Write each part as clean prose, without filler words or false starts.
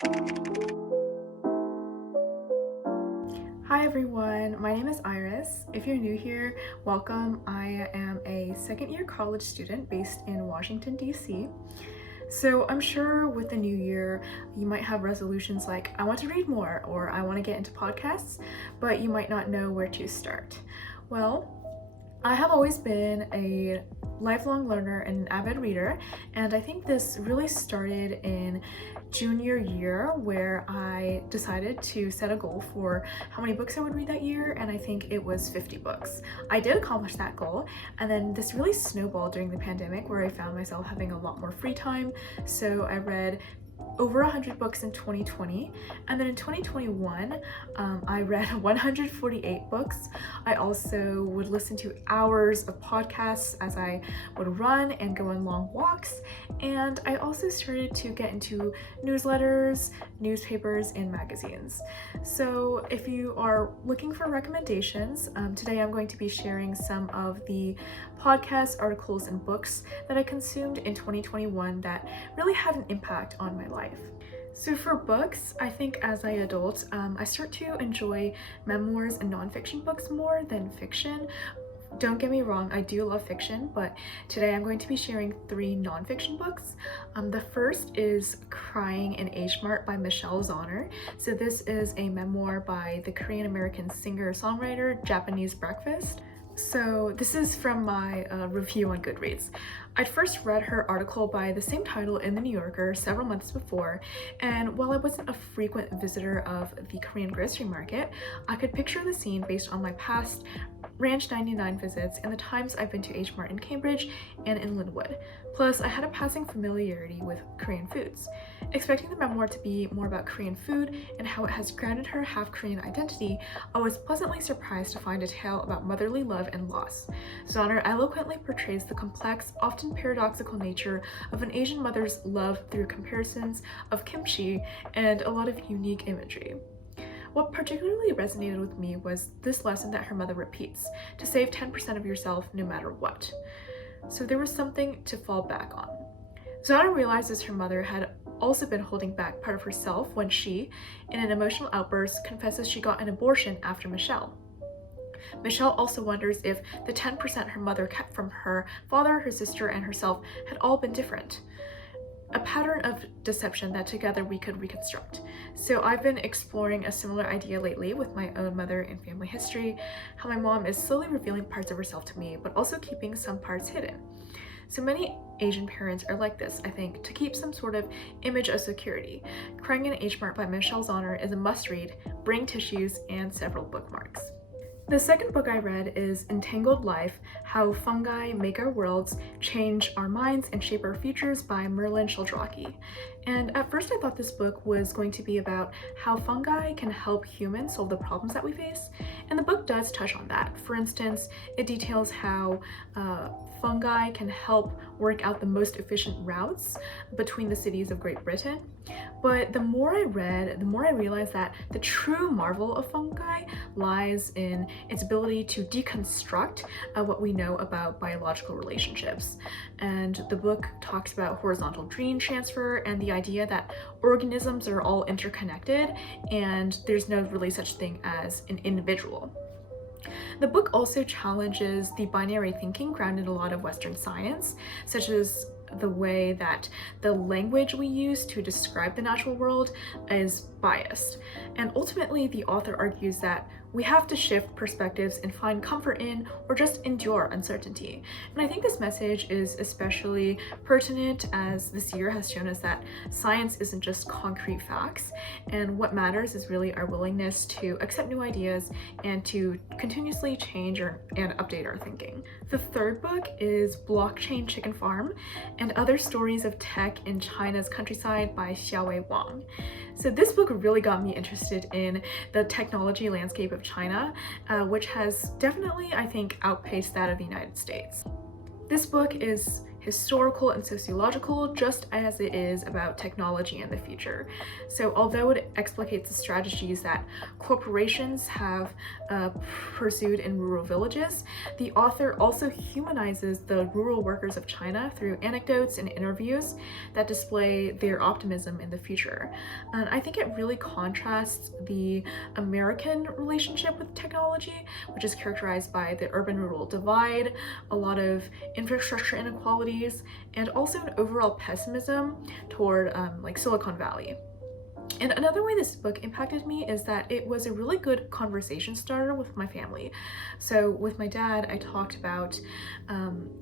Hi everyone, my name is Iris. If you're new here, welcome. I am a second year college student based in Washington, D.C. So I'm sure with the new year, you might have resolutions like, I want to read more, or I want to get into podcasts, but you might not know where to start. Well, I have always been a lifelong learner and an avid reader, and I think this really started in junior year where I decided to set a goal for how many books I would read that year, and I think it was 50 books. I did accomplish that goal, and then this really snowballed during the pandemic where I found myself having a lot more free time, so I read over 100 books in 2020, and then in 2021 I read 148 books. I also would listen to hours of podcasts as I would run and go on long walks, and I also started to get into newsletters, newspapers, and magazines. So if you are looking for recommendations, today I'm going to be sharing some of the podcasts, articles, and books that I consumed in 2021 that really had an impact on my life. So for books, I think as I adult, I start to enjoy memoirs and nonfiction books more than fiction. Don't get me wrong, I do love fiction, but today I'm going to be sharing 3 nonfiction books. The first is Crying in H Mart by Michelle Zauner. So this is a memoir by the Korean-American singer-songwriter Japanese Breakfast. So this is from my review on Goodreads. I'd first read her article by the same title in the New Yorker several months before, and while I wasn't a frequent visitor of the Korean grocery market, I could picture the scene based on my past Ranch 99 visits and the times I've been to H Mart in Cambridge and in Linwood. Plus, I had a passing familiarity with Korean foods. Expecting the memoir to be more about Korean food and how it has grounded her half-Korean identity, I was pleasantly surprised to find a tale about motherly love and loss. Zauner eloquently portrays the complex, often paradoxical nature of an Asian mother's love through comparisons of kimchi and a lot of unique imagery. What particularly resonated with me was this lesson that her mother repeats, to save 10% of yourself no matter what. So there was something to fall back on. Zauner realizes her mother had also been holding back part of herself when she, in an emotional outburst, confesses she got an abortion after Michelle. Michelle also wonders if the 10% her mother kept from her father, her sister, and herself had all been different. A pattern of deception that together we could reconstruct. So I've been exploring a similar idea lately with my own mother and family history, how my mom is slowly revealing parts of herself to me, but also keeping some parts hidden. So many Asian parents are like this, I think, to keep some sort of image of security. Crying in H Mart by Michelle Zauner is a must-read, bring tissues, and several bookmarks. The second book I read is Entangled Life: How Fungi Make Our Worlds, Change Our Minds, and Shape Our Futures by Merlin Sheldrake. And at first I thought this book was going to be about how fungi can help humans solve the problems that we face, and the book does touch on that. For instance, it details how fungi can help work out the most efficient routes between the cities of Great Britain. But the more I read, the more I realized that the true marvel of fungi lies in its ability to deconstruct what we know about biological relationships. And the book talks about horizontal gene transfer and the idea that organisms are all interconnected and there's no really such thing as an individual. The book also challenges the binary thinking grounded in a lot of Western science, such as the way that the language we use to describe the natural world is biased. And ultimately, the author argues that we have to shift perspectives and find comfort in or just endure uncertainty. And I think this message is especially pertinent as this year has shown us that science isn't just concrete facts, and what matters is really our willingness to accept new ideas and to continuously change and update our thinking. The third book is Blockchain Chicken Farm and Other Stories of Tech in China's Countryside by Xiaowei Wang. So this book really got me interested in the technology landscape of China, which has definitely, I think, outpaced that of the United States. This book is historical and sociological, just as it is about technology in the future. So although it explicates the strategies that corporations have pursued in rural villages, the author also humanizes the rural workers of China through anecdotes and interviews that display their optimism in the future. And I think it really contrasts the American relationship with technology, which is characterized by the urban-rural divide, a lot of infrastructure inequalities, and also an overall pessimism toward like Silicon Valley. And another way this book impacted me is that it was a really good conversation starter with my family. So with my dad, I talked about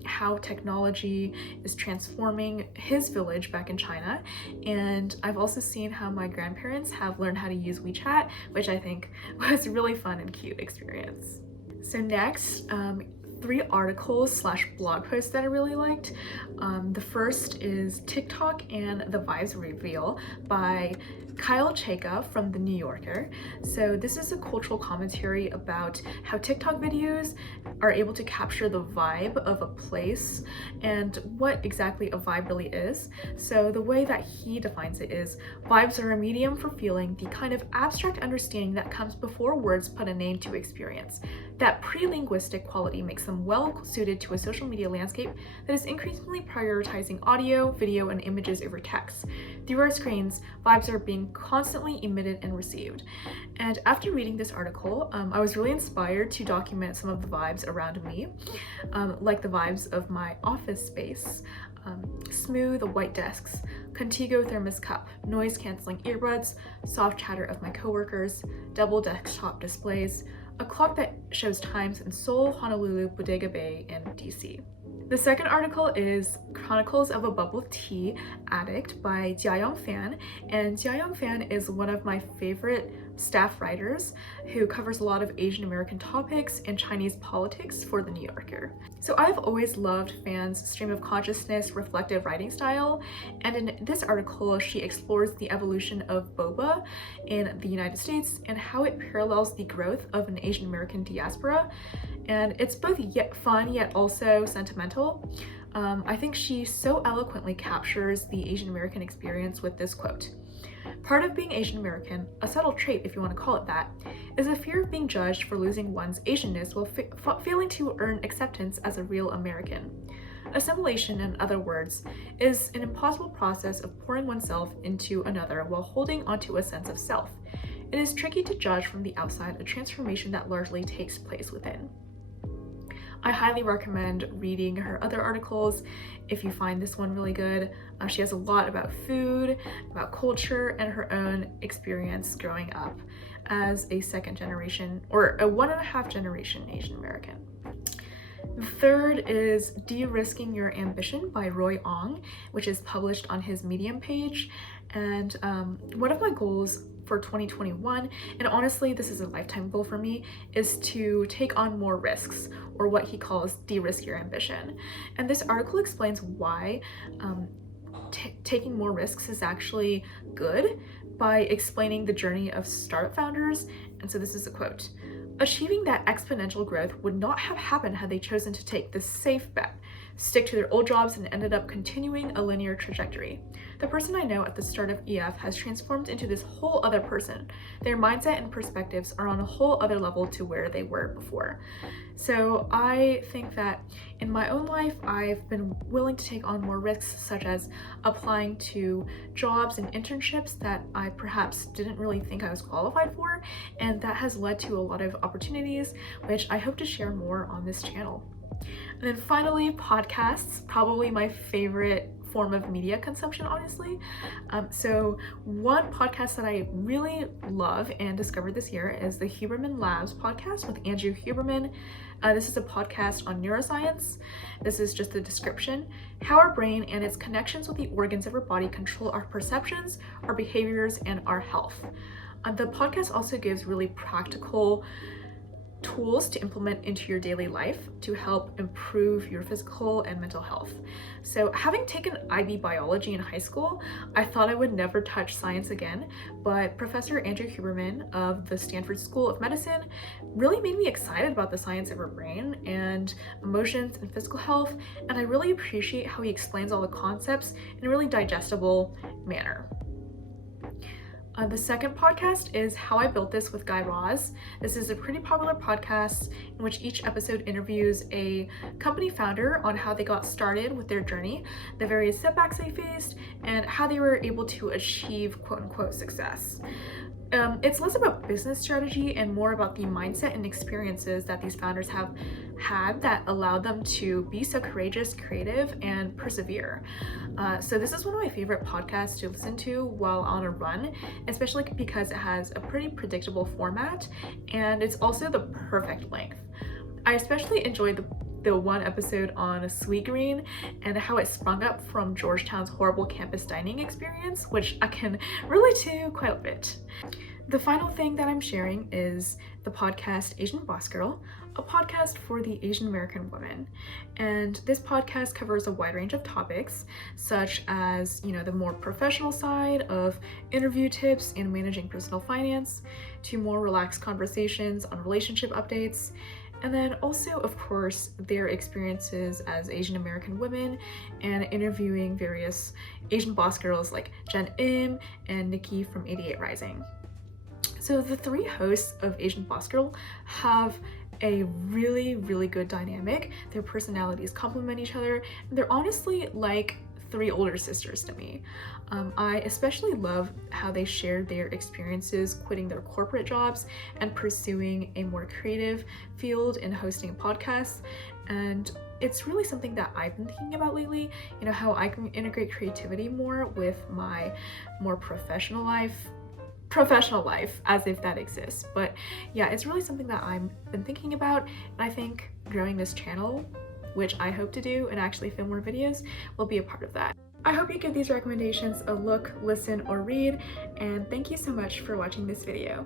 how technology is transforming his village back in China. And I've also seen how my grandparents have learned how to use WeChat, which I think was a really fun and cute experience. So next, 3 articles / blog posts that I really liked. The first is TikTok and the Vibes Reveal by Kyle Chayka from The New Yorker. So this is a cultural commentary about how TikTok videos are able to capture the vibe of a place and what exactly a vibe really is. So the way that he defines it is, vibes are a medium for feeling the kind of abstract understanding that comes before words put a name to experience. That pre-linguistic quality makes them well suited to a social media landscape that is increasingly prioritizing audio, video, and images over text. Through our screens, vibes are being constantly emitted and received. And after reading this article, I was really inspired to document some of the vibes around me, like the vibes of my office space. Smooth white desks, Contigo thermos cup, noise-canceling earbuds, soft chatter of my coworkers, double desktop displays, a clock that shows times in Seoul, Honolulu, Bodega Bay, and DC. The second article is Chronicles of a Bubble Tea Addict by Jiayong Fan, and Jiayong Fan is one of my favorite staff writers who covers a lot of Asian American topics and Chinese politics for The New Yorker. So I've always loved Fan's stream of consciousness reflective writing style, and in this article she explores the evolution of boba in the United States and how it parallels the growth of an Asian American diaspora. And it's both yet fun yet also sentimental. I think she so eloquently captures the Asian American experience with this quote. Part of being Asian American, a subtle trait if you want to call it that, is a fear of being judged for losing one's Asianness while failing to earn acceptance as a real American. Assimilation, in other words, is an impossible process of pouring oneself into another while holding onto a sense of self. It is tricky to judge from the outside a transformation that largely takes place within. I highly recommend reading her other articles if you find this one really good. She has a lot about food, about culture, and her own experience growing up as a second generation or a 1.5 generation Asian American. The third is De-Risking Your Ambition by Roy Ong, which is published on his Medium page. And one of my goals for 2021, and honestly this is a lifetime goal for me, is to take on more risks, or what he calls de-risk your ambition. And this article explains why taking more risks is actually good by explaining the journey of startup founders. And so this is a quote: "Achieving that exponential growth would not have happened had they chosen to take the safe bet, stick to their old jobs, and ended up continuing a linear trajectory. The person I know at the start of EF has transformed into this whole other person. Their mindset and perspectives are on a whole other level to where they were before." So I think that in my own life, I've been willing to take on more risks, such as applying to jobs and internships that I perhaps didn't really think I was qualified for, and that has led to a lot of opportunities, which I hope to share more on this channel. And then finally, podcasts, probably my favorite form of media consumption, honestly. So one podcast that I really love and discovered this year is the Huberman Labs podcast with Andrew Huberman. This is a podcast on neuroscience. This is just the description: how our brain and its connections with the organs of our body control our perceptions, our behaviors, and our health. The podcast also gives really practical tools to implement into your daily life to help improve your physical and mental health. So having taken IB biology in high school, I thought I would never touch science again, but Professor Andrew Huberman of the Stanford School of Medicine really made me excited about the science of our brain and emotions and physical health, and I really appreciate how he explains all the concepts in a really digestible manner. The second podcast is How I Built This with Guy Raz. This is a pretty popular podcast in which each episode interviews a company founder on how they got started with their journey, the various setbacks they faced, and how they were able to achieve quote-unquote success. It's less about business strategy and more about the mindset and experiences that these founders have had that allowed them to be so courageous, creative, and persevere. So this is one of my favorite podcasts to listen to while on a run, especially because it has a pretty predictable format and it's also the perfect length. I especially enjoyed the one episode on Sweetgreen and how it sprung up from Georgetown's horrible campus dining experience, which I can relate to quite a bit. The final thing that I'm sharing is the podcast Asian Boss Girl, a podcast for the Asian American woman. And this podcast covers a wide range of topics, such as, the more professional side of interview tips and managing personal finance, to more relaxed conversations on relationship updates, and then also, of course, their experiences as Asian American women and interviewing various Asian boss girls like Jen Im and Nikki from 88 Rising. So the three hosts of Asian Boss Girl have a really, really good dynamic. Their personalities complement each other. And they're honestly like three older sisters to me. I especially love how they share their experiences quitting their corporate jobs and pursuing a more creative field in hosting podcasts. And it's really something that I've been thinking about lately, how I can integrate creativity more with my more professional life, as if that exists. But yeah, it's really something that I've been thinking about, and I think growing this channel, which I hope to do and actually film more videos, will be a part of that. I hope you give these recommendations a look, listen, or read, and thank you so much for watching this video.